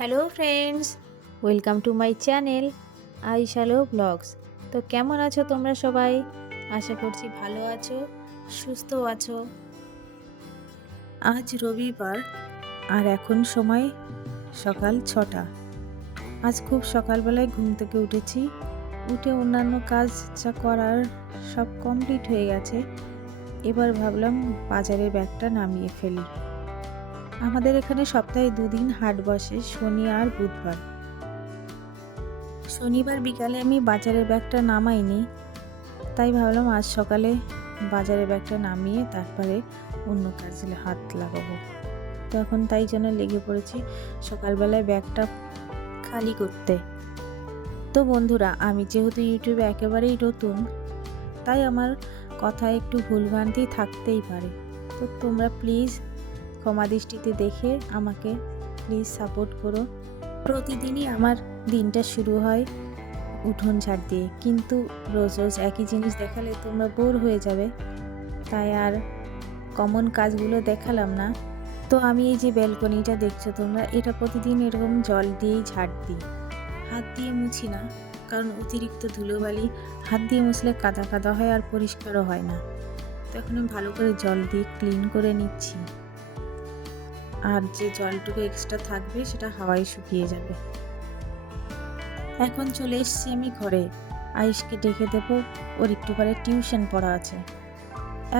Hello friends, welcome to my channel Aishalo blogs. তো কেমন আছো তোমরা সবাই? আশা করছি ভালো আছো, সুস্থ আছো। আজ রবিবার আর এখন সময় সকাল 6টা। আজ খুব সকালবেলায় ঘুম থেকে উঠেছি। উঠে অন্যান্য কাজ যা করার সব কমপ্লিট হয়ে গেছে। এবার ভাবলাম বাজারের ব্যাগটা নামিয়ে ফেলি। আমাদের এখানে সপ্তাহে 2 দিন হাট বসে, শনি আর বুধবার। শনিবার বিকালে আমি বাজারের ব্যাগটা নামাইনি, তাই ভাবলাম আজ সকালে বাজারের ব্যাগটা নামিয়ে তারপরে অন্য কাজে হাত লাগাবো। তো এখন তাই জন্য লেগে পড়েছি সকালবেলায় ব্যাগটা খালি করতে। তো বন্ধুরা, আমি যেহেতু ইউটিউবে একেবারেই নতুন, তাই আমার কথায় একটু ভুলভ্রান্তি থাকতেই পারে। তো তোমরা প্লিজ ক্ষমা দৃষ্টিতে দেখে আমাকে প্লিজ সাপোর্ট করো। প্রতিদিনই আমার দিনটা শুরু হয় উঠোন ঝাড় দিয়ে, কিন্তু রোজ রোজ একই জিনিস দেখালে তোমরা বোর হয়ে যাবে, তাই আর কমন কাজগুলো দেখালাম না। তো আমি এই যে ব্যালকনিটা দেখছো তোমরা, এটা প্রতিদিন এরকম জল দিয়েই ঝাড় দিই, হাত দিয়ে মুছি না, কারণ অতিরিক্ত ধুলোবালি হাত দিয়ে মুছলে কাদা কাদা হয় আর পরিষ্কারও হয় না। তো এখন আমি ভালো করে জল দিয়ে ক্লিন করে নিচ্ছি, আর যে জলটুকু এক্সট্রা থাকবে সেটা হাওয়ায় শুকিয়ে যাবে। এখন চলে এসেছি আমি ঘরে। আয়ুষকে ডেকে দেবো, ওর একটু পরে টিউশন পড়া আছে।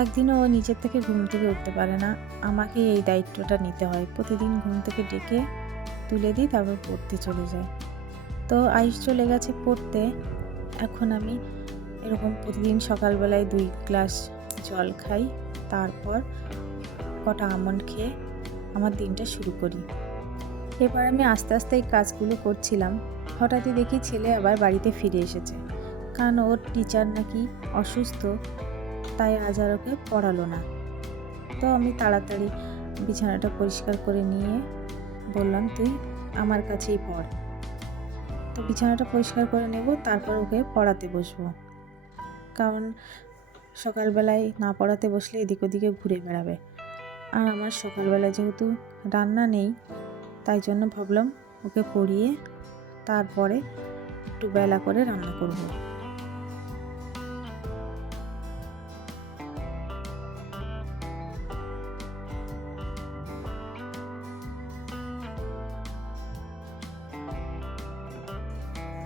একদিনও ও নিজের থেকে ঘুম থেকে উঠতে পারে না, আমাকে এই দায়িত্বটা নিতে হয়। প্রতিদিন ঘুম থেকে ডেকে তুলে দিই, তারপর পড়তে চলে যায়। তো আয়ুষ চলে গেছে পড়তে। এখন আমি এরকম প্রতিদিন সকালবেলায় 2 গ্লাস জল খাই, তারপর কটা আমন্ড খেয়ে আমার দিনটা শুরু করি। এবার আমি আস্তে আস্তে এই কাজগুলো করছিলাম, হঠাৎই দেখি ছেলে আবার বাড়িতে ফিরে এসেছে, কারণ ওর টিচার নাকি অসুস্থ, তাই আজ আর ওকে পড়ালো না। তো আমি তাড়াতাড়ি বিছানাটা পরিষ্কার করে নিয়ে বললাম, তুই আমার কাছেই পড়। তো বিছানাটা পরিষ্কার করে নেব, তারপর ওকে পড়াতে বসবো, কারণ সকালবেলায় না পড়াতে বসলে এদিক ওদিকে ঘুরে বেড়াবে। আর আমার সকালবেলায় যেহেতু রান্না নেই, তাই জন্য ভাবলাম ওকে পড়িয়ে তারপরে একটু বেলা করে রান্না করব।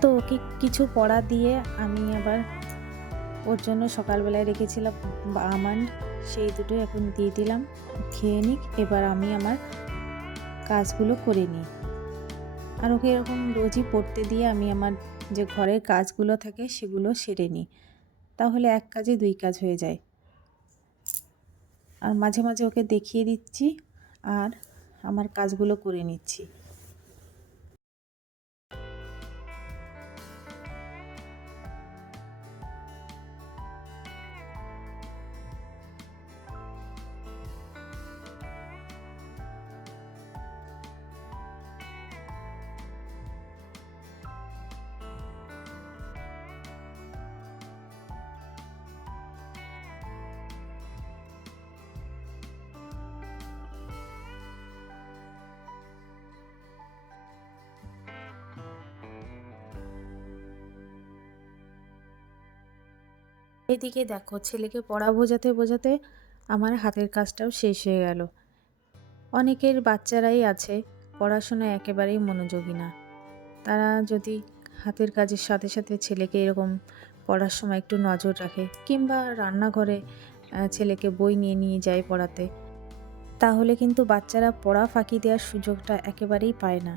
তো ওকে কিছু পড়া দিয়ে আমি আবার ওর জন্য সকালবেলায় রেখেছিলাম আমন্ড, সেই দুটো এখন দিয়ে দিলাম, খেয়ে নিক। এবার আমি আমার কাজগুলো করে নিই। আর ওকে এরকম রোজই পড়তে দিয়ে আমি আমার যে ঘরের কাজগুলো থাকে সেগুলো সেরে নিই, তাহলে এক কাজে 2 কাজ হয়ে যায়। আর মাঝে মাঝে ওকে দেখিয়ে দিচ্ছি আর আমার কাজগুলো করে নিচ্ছি। এদিকে দেখো, ছেলেকে পড়া বোঝাতে বোঝাতে আমার হাতের কাজটাও শেষ হয়ে গেল। অনেকের বাচ্চারাই আছে পড়াশোনায় একেবারেই মনোযোগী না, তারা যদি হাতের কাজের সাথে সাথে ছেলেকে এরকম পড়ার সময় একটু নজর রাখে, কিংবা রান্নাঘরে ছেলেকে বই নিয়ে নিয়ে যায় পড়াতে, তাহলে কিন্তু বাচ্চারা পড়া ফাঁকি দেওয়ার সুযোগটা একেবারেই পায় না।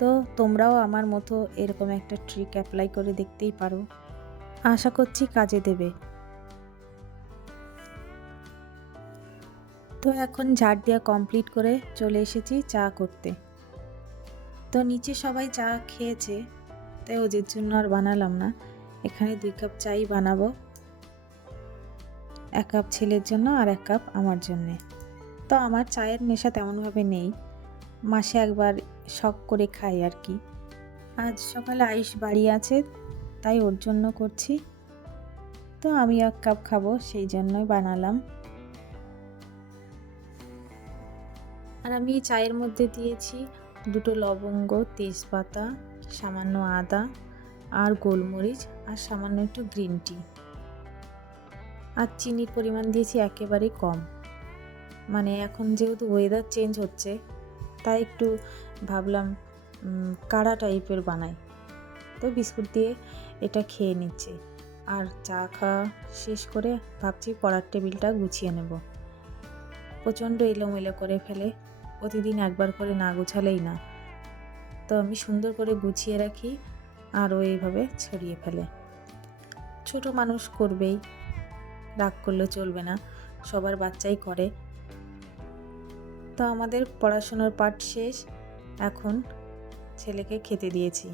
তো তোমরাও আমার মতো এরকম একটা ট্রিক অ্যাপ্লাই করে দেখতেই পারো, আশা করছি কাজে দেবে। তো এখন ঝাড় দেওয়া কমপ্লিট করে চলে এসেছি চা করতে। তো নিচে সবাই চা খেয়েছে, তাই ওদের জন্য আর বানালাম না। এখানে 2 কাপ চাই বানাবো, 1 কাপ ছেলের জন্য আর 1 কাপ আমার জন্যে। তো আমার চায়ের নেশা তেমনভাবে নেই, মাসে একবার শখ করে খাই আর কি। আজ সকালে আয়ুষ বাড়ি আছে, তাই ওর জন্য করছি। তো আমি 1 কাপ খাবো, সেই জন্যই বানালাম। আর আমি চায়ের মধ্যে দিয়েছি দুটো লবঙ্গ, তেজপাতা, সামান্য আদা আর গোলমরিচ আর সামান্য একটু গ্রিন টি। আর চিনির পরিমাণ দিয়েছি একেবারেই কম, মানে এখন যেহেতু ওয়েদার চেঞ্জ হচ্ছে তাই একটু ভাবলাম কাড়া টাইপের বানাই। তো বিস্কুট দিয়ে এটা খেয়ে নিচ্ছি। আর চা খাওয়া শেষ করে ভাবছি পড়ার টেবিলটা গুছিয়ে নেব। প্রচণ্ড এলোমেলো করে ফেলে, প্রতিদিন একবার করে না গুছালেই না। তো আমি সুন্দর করে গুছিয়ে রাখি আর ও এইভাবে ছড়িয়ে ফেলে। ছোট মানুষ করবেই, রাগ করলে চলবে না, সবার বাচ্চাই করে। তো আমাদের পড়াশোনার পাঠ শেষ, এখন ছেলেকে খেতে দিয়েছি।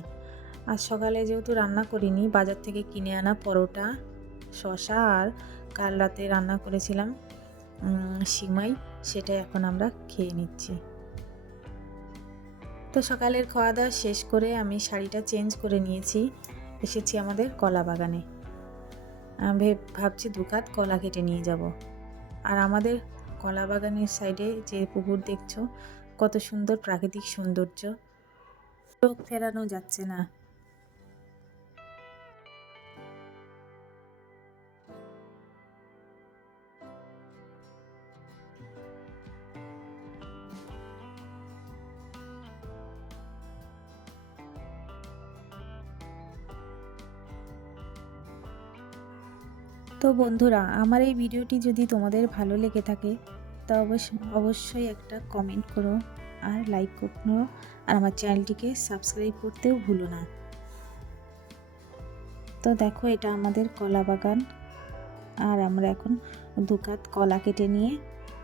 আর সকালে যেহেতু রান্না করিনি, বাজার থেকে কিনে আনা পরোটা, শসা আর কাল রাতে রান্না করেছিলাম সিমাই, সেটা এখন আমরা খেয়ে নিচ্ছি। তো সকালের খাওয়া দাওয়া শেষ করে আমি শাড়িটা চেঞ্জ করে নিয়েছি, এসেছি আমাদের কলা বাগানে। ভাবছি দুকাত কলা কেটে নিয়ে যাব। আর আমাদের কলা বাগানের সাইডে যে পুকুর দেখছো, কত সুন্দর প্রাকৃতিক সৌন্দর্য, চোখ ফেরানো যাচ্ছে না। তো বন্ধুরা, আমার এই ভিডিওটি যদি তোমাদের ভালো লেগে থাকে তা অবশ্যই একটা কমেন্ট করো আর লাইক করো, আর আমার চ্যানেলটিকে সাবস্ক্রাইব করতেও ভুলো না। তো দেখো, এটা আমাদের কলা বাগান, আর আমরা এখন দুকাত কলা কেটে নিয়ে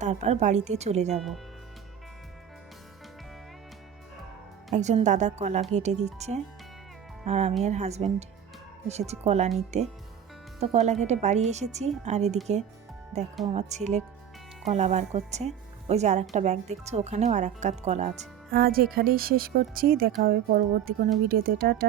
তারপর বাড়িতে চলে যাব। একজন দাদা কলা কেটে দিচ্ছে আর আমি আর হাজব্যান্ড এসেছি কলা নিতে। তো কলা কেটে বাড়ি এসেছি, আর এদিকে দেখো আমার ছেলে কলা বার করছে। ওই যে আরেকটা ব্যাগ দেখছো, ওখানেও আর এক কাত কলা আছে। আজ এখানেই শেষ করছি, দেখা হবে পরবর্তী কোনো ভিডিওতে। টাটা।